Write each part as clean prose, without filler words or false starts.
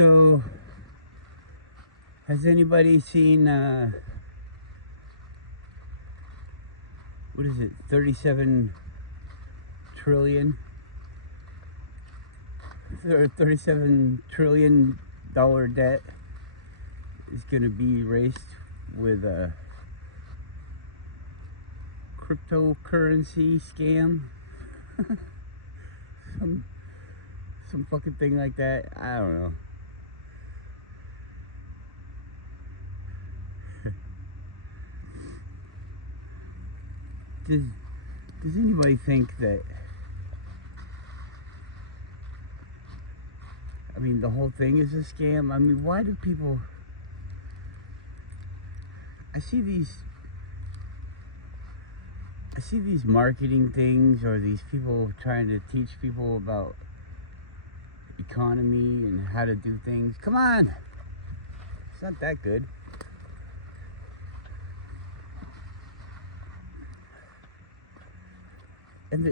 So, has anybody seen, what is it, 37 trillion? $37 trillion debt is going to be erased with a cryptocurrency scam. some fucking thing like that. I don't know. Does anybody think that, I mean, the whole thing is a scam? I mean, why do people, I see these marketing things, or these people trying to teach people about economy and how to do things. Come on, it's not that good. And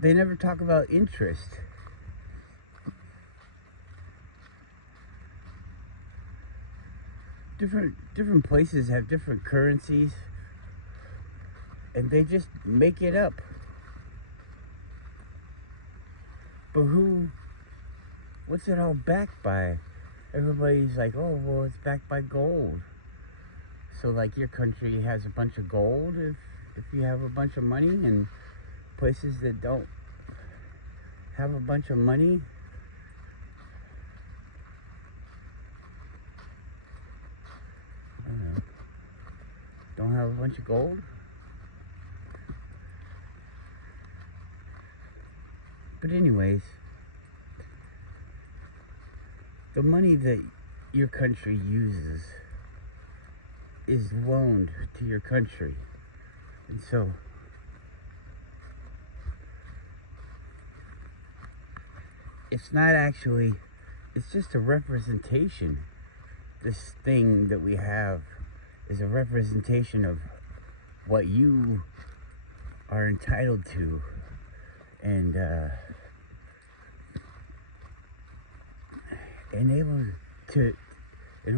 they never talk about interest. Different places have different currencies, and they just make it up. But what's it all backed by? Everybody's like, oh, well, it's backed by gold. So, like, your country has a bunch of gold if you have a bunch of money, and places that don't have a bunch of money, don't have a bunch of gold. But anyways, the money that your country uses is loaned to your country. And so it's not actually, it's just a representation. This thing that we have is a representation of what you are entitled to. And in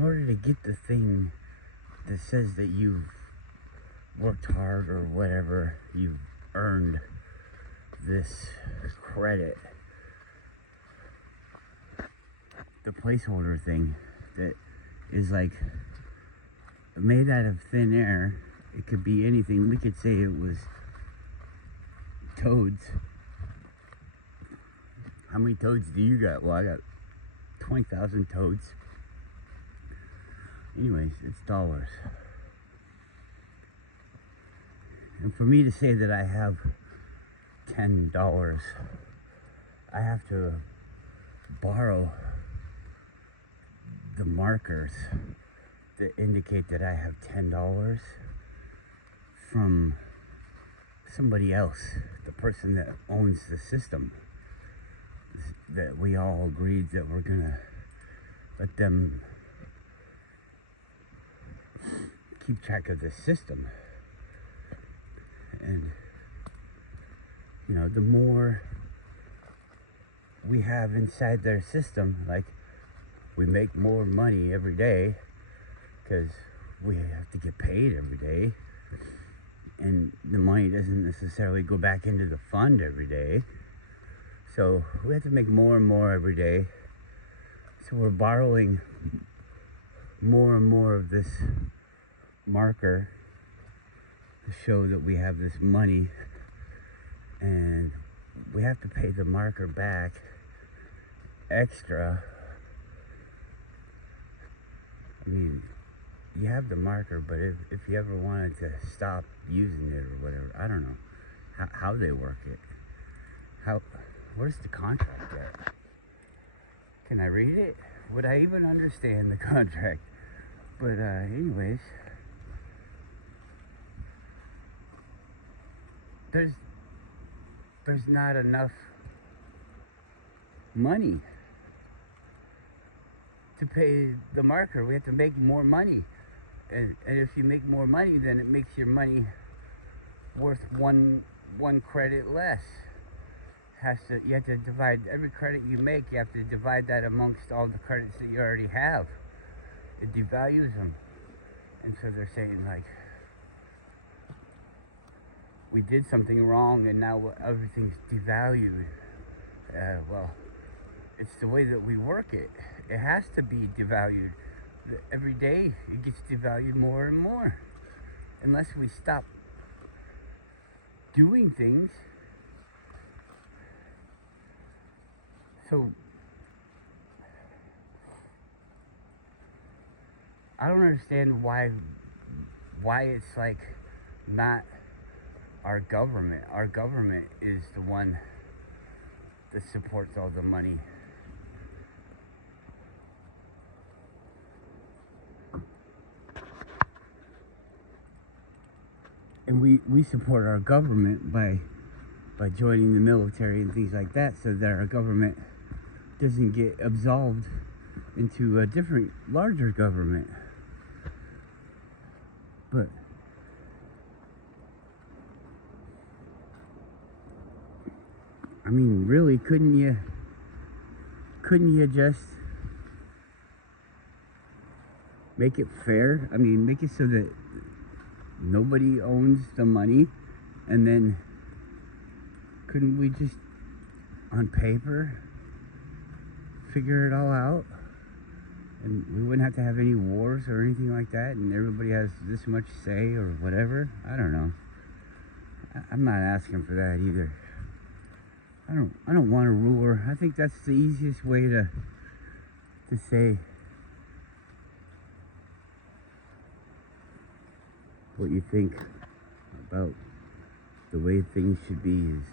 order to get the thing that says that you've worked hard or whatever, you've earned this credit, the placeholder thing that is like made out of thin air. It could be anything. We could say it was toads. How many toads do you got? Well, I got 20,000 toads. Anyways, it's dollars. And for me to say that I have $10, I have to borrow the markers that indicate that I have $10 from somebody else, the person that owns the system, that we all agreed that we're gonna let them keep track of the system. And you know, the more we have inside their system, like, we make more money every day because we have to get paid every day, and the money doesn't necessarily go back into the fund every day, so we have to make more and more every day. So we're borrowing more and more of this marker to show that we have this money, and we have to pay the marker back extra. I mean, you have the marker, but if you ever wanted to stop using it or whatever, I don't know how they work it. Where's the contract at? Can I read it? Would I even understand the contract? But anyways, there's not enough money to pay the marker. We have to make more money, and if you make more money, then it makes your money worth one credit less. you have to divide every credit you make. You have to divide that amongst all the credits that you already have. It devalues them, and so they're saying like, we did something wrong, and now everything's devalued. Well, it's the way that we work it. It has to be devalued. Every day it gets devalued more and more, unless we stop doing things. So I don't understand why it's like not our government. Our government is the one that supports all the money. And we support our government by joining the military and things like that, so that our government doesn't get absolved into a different, larger government. But I mean, really, couldn't you just make it fair? I mean, make it so that nobody owns the money, and then couldn't we just, on paper, figure it all out? And we wouldn't have to have any wars or anything like that, and everybody has this much say or whatever. I don't know. I'm not asking for that either. I don't want a ruler. I think that's the easiest way to say what you think about the way things should be. Is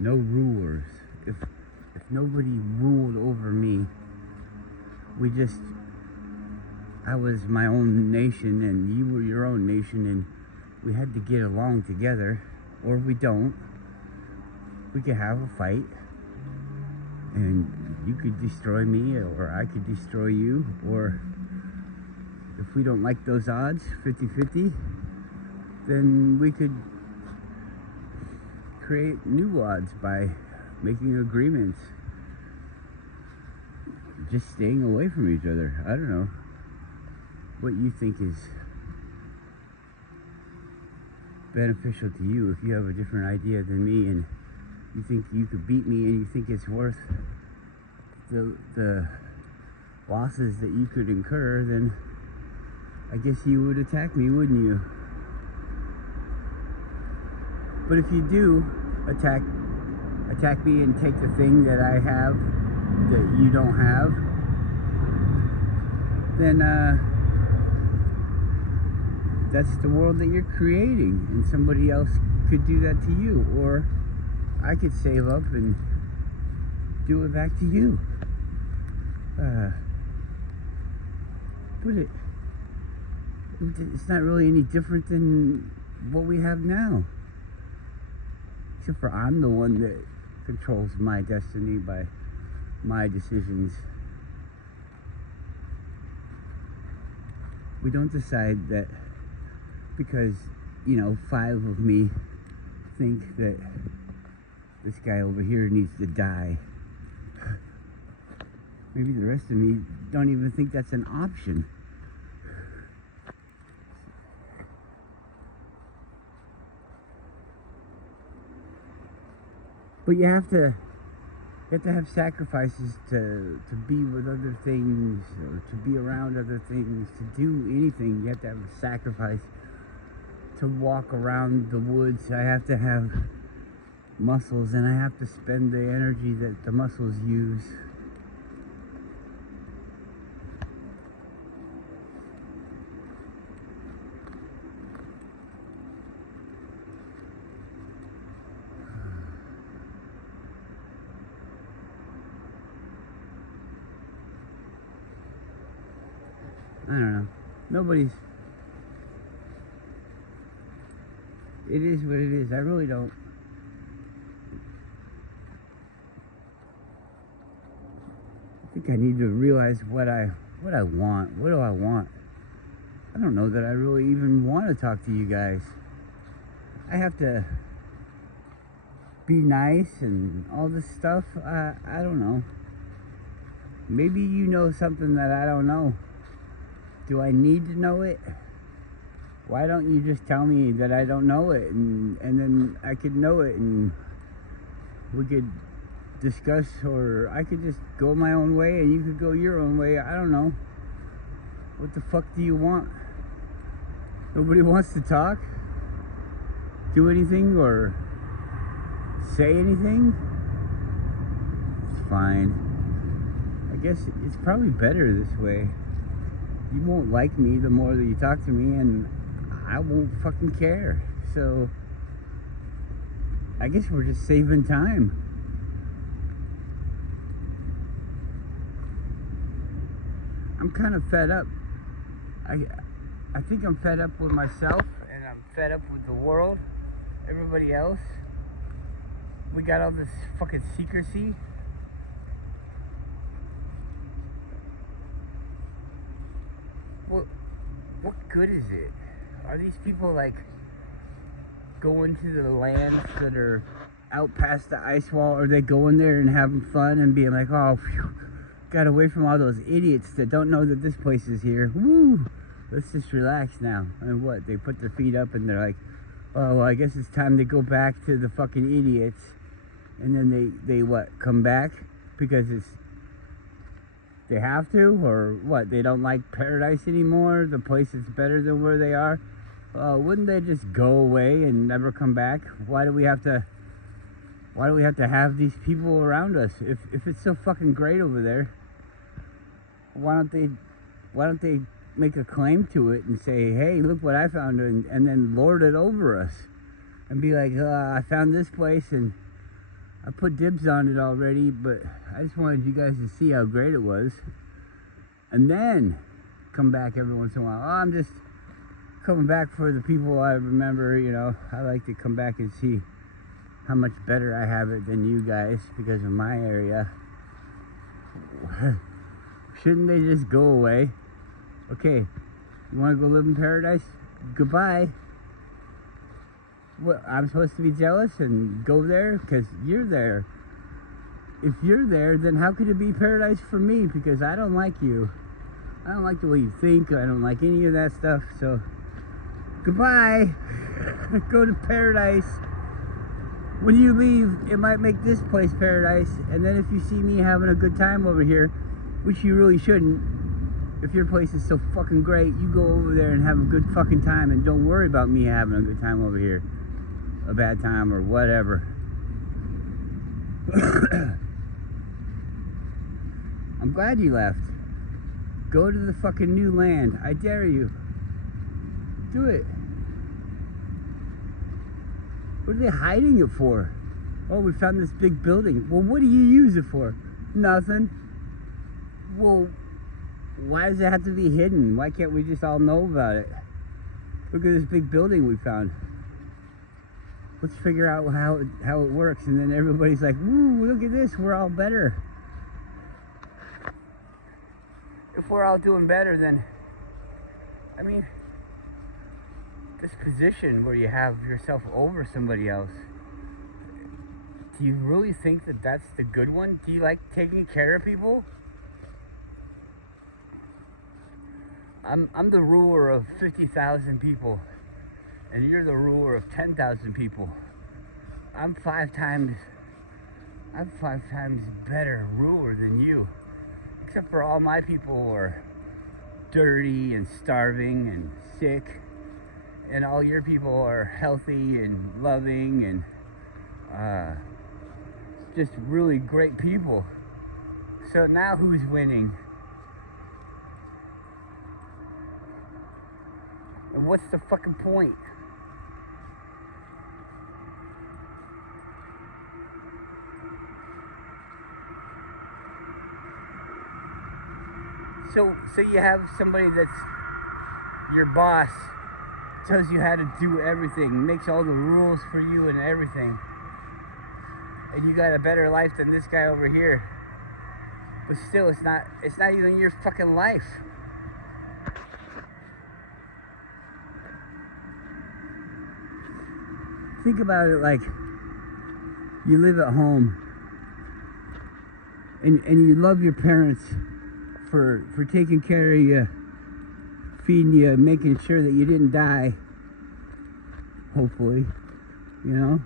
no rulers. If nobody ruled over me, I was my own nation and you were your own nation, and we had to get along together, or we don't. We could have a fight, and you could destroy me, or I could destroy you, or if we don't like those odds, 50-50, then we could create new odds by making agreements, just staying away from each other. I don't know what you think is beneficial to you. If you have a different idea than me, and you think you could beat me, and you think it's worth the losses that you could incur, then I guess you would attack me, wouldn't you? But if you do attack me and take the thing that I have that you don't have, then that's the world that you're creating, and somebody else could do that to you, or I could save up and do it back to you. But it's not really any different than what we have now. Except for I'm the one that controls my destiny by my decisions. We don't decide that because, 5 of me think that this guy over here needs to die. Maybe the rest of me don't even think that's an option. But you have to have sacrifices to be with other things, or to be around other things, to do anything. You have to have a sacrifice to walk around the woods. I have to have muscles, and I have to spend the energy that the muscles use. I don't know. It is what it is. I really don't. I think I need to realize what I want. What do I want? I don't know that I really even want to talk to you guys. I have to be nice and all this stuff. I don't know. Maybe you know something that I don't know. Do I need to know it? Why don't you just tell me that I don't know it, and then I could know it, and we could discuss, or I could just go my own way and you could go your own way. I don't know. What the fuck do you want? Nobody wants to talk, do anything, or say anything? It's fine. I guess it's probably better this way. You won't like me the more that you talk to me, and I won't fucking care. So I guess we're just saving time. I'm kind of fed up. I think I'm fed up with myself, and I'm fed up with the world, everybody else. We got all this fucking secrecy. What good is it? Are these people like going to the lands that are out past the ice wall? Are they going there and having fun and being like, oh, phew, got away from all those idiots that don't know that this place is here. Woo! Let's just relax now. And what? They put their feet up and they're like, oh, well, I guess it's time to go back to the fucking idiots. And then they what? Come back because they have to, or what? They don't like paradise anymore. The place is better than where they are. Wouldn't they just go away and never come back? Why do we have to have these people around us? If it's so fucking great over there, why don't they make a claim to it and say, hey, look what I found, and then lord it over us and be like, I found this place and I put dibs on it already, but I just wanted you guys to see how great it was. And then come back every once in a while. Oh, I'm just coming back for the people I remember, you know. I like to come back and see how much better I have it than you guys because of my area. Shouldn't they just go away? Okay, you want to go live in paradise? Goodbye. What, I'm supposed to be jealous and go there because you're there. If you're there, then how could it be paradise for me? Because I don't like you. I don't like the way you think. I don't like any of that stuff. So, goodbye. Go to paradise. When you leave, it might make this place paradise. And then if you see me having a good time over here, which you really shouldn't, if your place is so fucking great, you go over there and have a good fucking time and don't worry about me having a good time over here. A bad time or whatever. I'm glad you left. Go to the fucking new land. I dare you. Do it. What are they hiding it for? Oh, we found this big building. Well, what do you use it for? Nothing. Well, why does it have to be hidden? Why can't we just all know about it? Look at this big building we found. Let's figure out how it works, and then everybody's like, woo, look at this, we're all better. If we're all doing better, then, I mean, this position where you have yourself over somebody else, do you really think that that's the good one? Do you like taking care of people? I'm the ruler of 50,000 people, and you're the ruler of 10,000 people. I'm five times better ruler than you. Except for all my people are dirty and starving and sick, and all your people are healthy and loving and just really great people. So now who's winning? And what's the fucking point? So you have somebody that's your boss, tells you how to do everything, makes all the rules for you and everything, and you got a better life than this guy over here. But still, it's not even your fucking life. Think about it like you live at home and you love your parents for taking care of you, feeding you, making sure that you didn't die, hopefully, you know,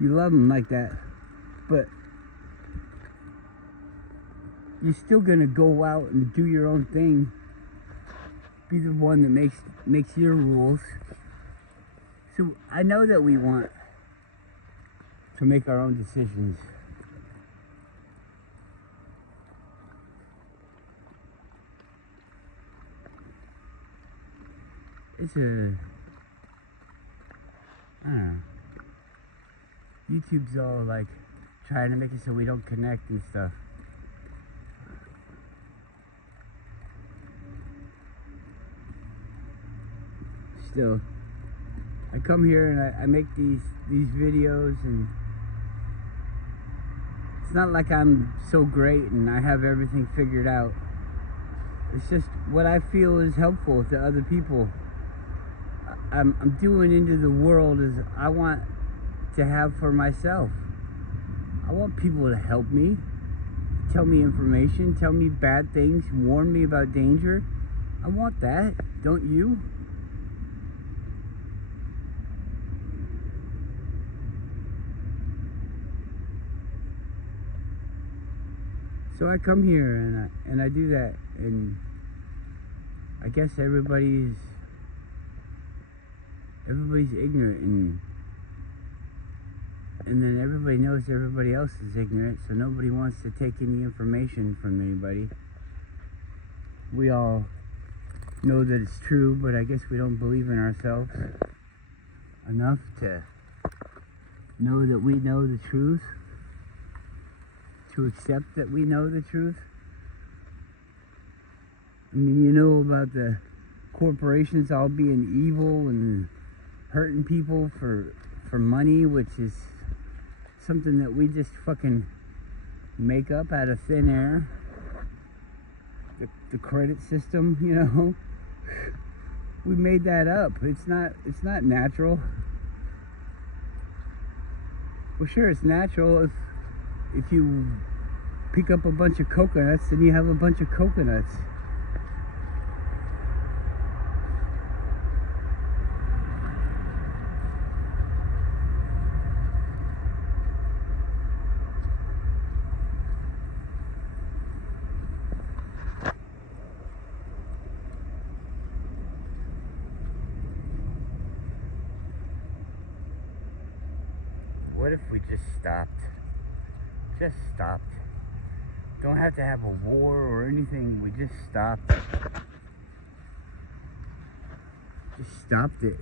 you love them like that, but you're still gonna go out and do your own thing, be the one that makes your rules. So I know that we want to make our own decisions. It's a, I don't know, YouTube's all like trying to make it so we don't connect and stuff. Still, I come here and I make these videos, and it's not like I'm so great and I have everything figured out. It's just what I feel is helpful to other people. I'm doing into the world as I want to have for myself. I want people to help me, tell me information, tell me bad things, warn me about danger. I want that, don't you? So I come here and I do that, and I guess everybody's ignorant, and then everybody knows everybody else is ignorant, so nobody wants to take any information from anybody. We all know that it's true, but I guess we don't believe in ourselves enough to know that we know the truth, to accept that we know the truth. I mean, you know about the corporations all being evil and hurting people for money, which is something that we just fucking make up out of thin air. The credit system, you know, we made that up. It's not natural. Well, sure, it's natural if you pick up a bunch of coconuts, then you have a bunch of coconuts. What if we just stopped? Just stopped. Don't have to have a war or anything. We just stopped. Just stopped it.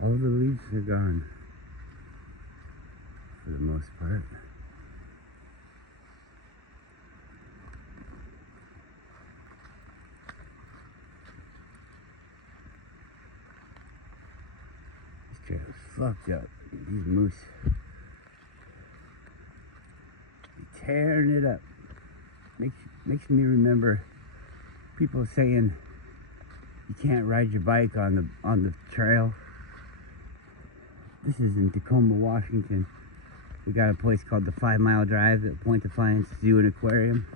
All the leaves are gone, for the most part. This trail is fucked up. These moose be tearing it up. Makes me remember people saying you can't ride your bike on the trail. This is in Tacoma, Washington. We got a place called the 5 Mile Drive at Point Defiance Zoo and Aquarium.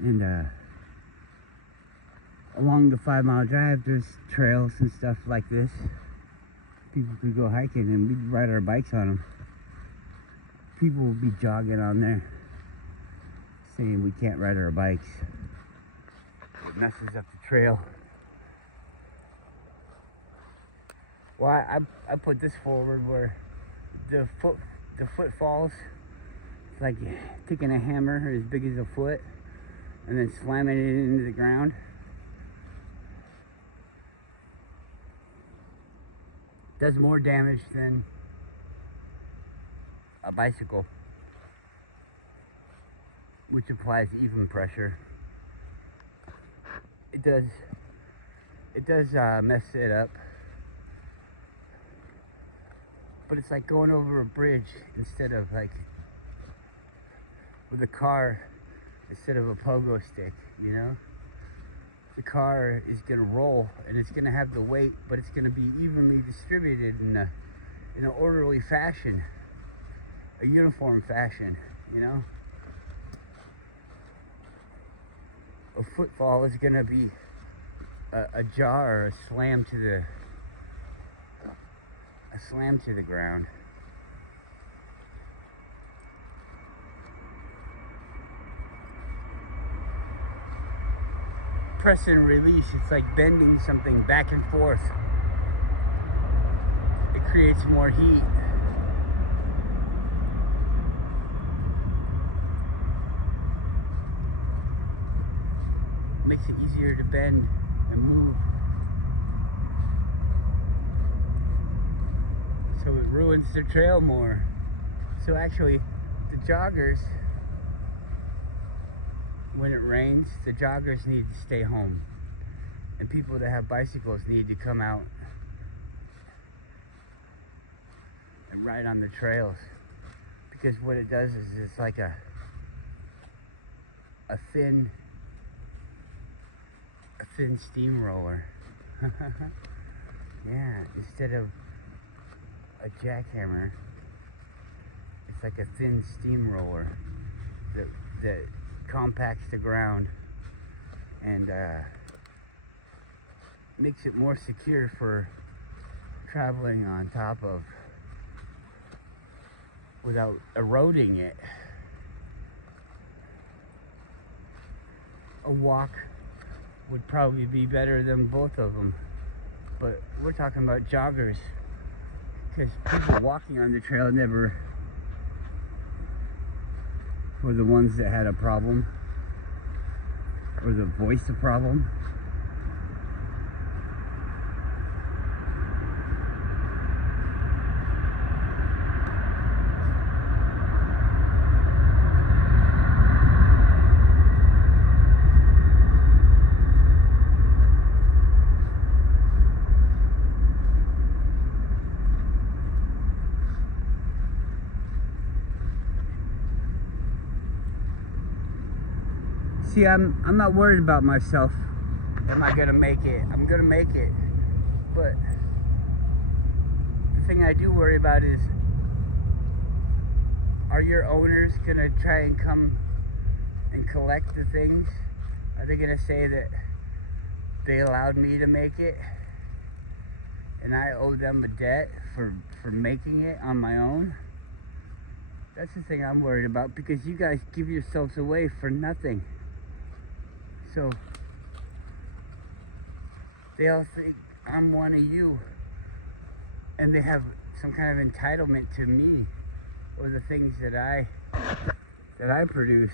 And along the 5 Mile Drive, there's trails and stuff like this. People could go hiking and we'd ride our bikes on them. People would be jogging on there, saying we can't ride our bikes. It messes up the trail. Well, I put this forward where the footfalls, it's like taking a hammer as big as a foot and then slamming it into the ground. Does more damage than a bicycle, which applies even pressure. It does mess it up. but it's like going over a bridge instead of like with a car instead of a pogo stick, you know? The car is gonna roll and it's gonna have the weight, but it's gonna be evenly distributed in an orderly fashion, a uniform fashion, you know? A footfall is gonna be a jar, or a slam to the ground. Press and release, it's like bending something back and forth. It creates more heat. Makes it easier to bend and move. So it ruins the trail more. So actually, the joggers, when it rains, the joggers need to stay home. And people that have bicycles need to come out and ride on the trails. Because what it does is it's like a thin steamroller. Yeah, instead of a jackhammer, it's like a thin steamroller that compacts the ground and makes it more secure for traveling on top of without eroding it. A walk would probably be better than both of them, but we're talking about joggers, because people walking on the trail never were the ones that had a problem or that voiced a problem. See, I'm not worried about myself. Am I gonna make it? I'm gonna make it. But the thing I do worry about is, are your owners gonna try and come and collect the things? Are they gonna say that they allowed me to make it and I owe them a debt for making it on my own? That's the thing I'm worried about, because you guys give yourselves away for nothing. So they all think I'm one of you, and they have some kind of entitlement to me or the things that I produce,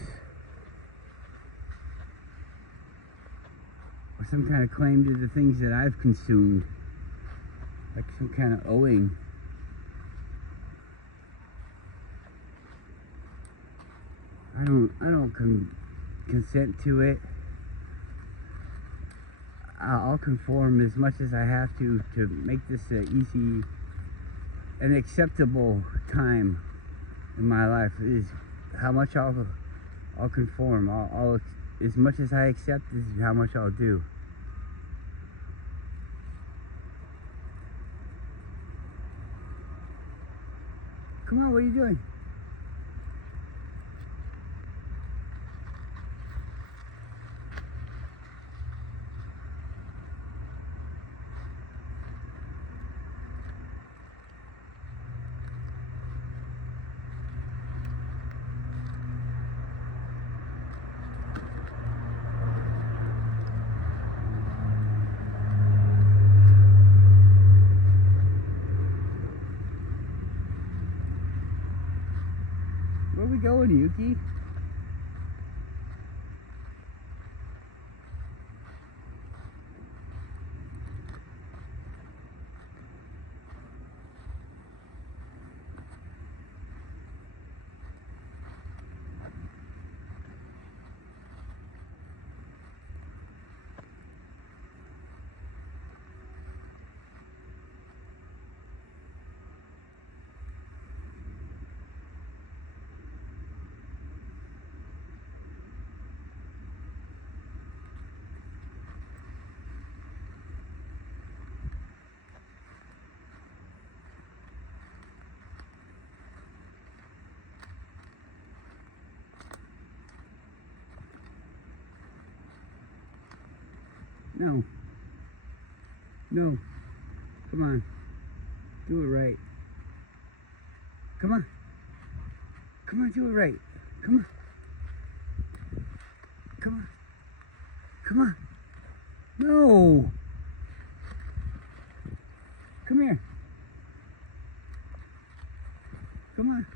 or some kind of claim to the things that I've consumed, like some kind of owing. I don't consent to it. I'll conform as much as I have to make this an acceptable time in my life. Is how much I'll conform. I'll as much as I accept is how much I'll do. Come on, what are you doing? Where are we going, Yuki? No. No. Come on. Do it right. Come on. Come on, do it right. Come on. Come on. Come on. No. Come here. Come on.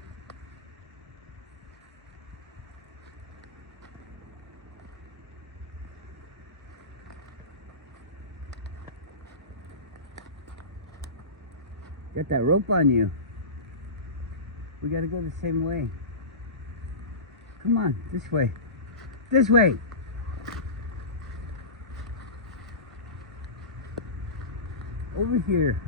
Got that rope on you. We gotta go the same way. Come on, this way. This way. Over here.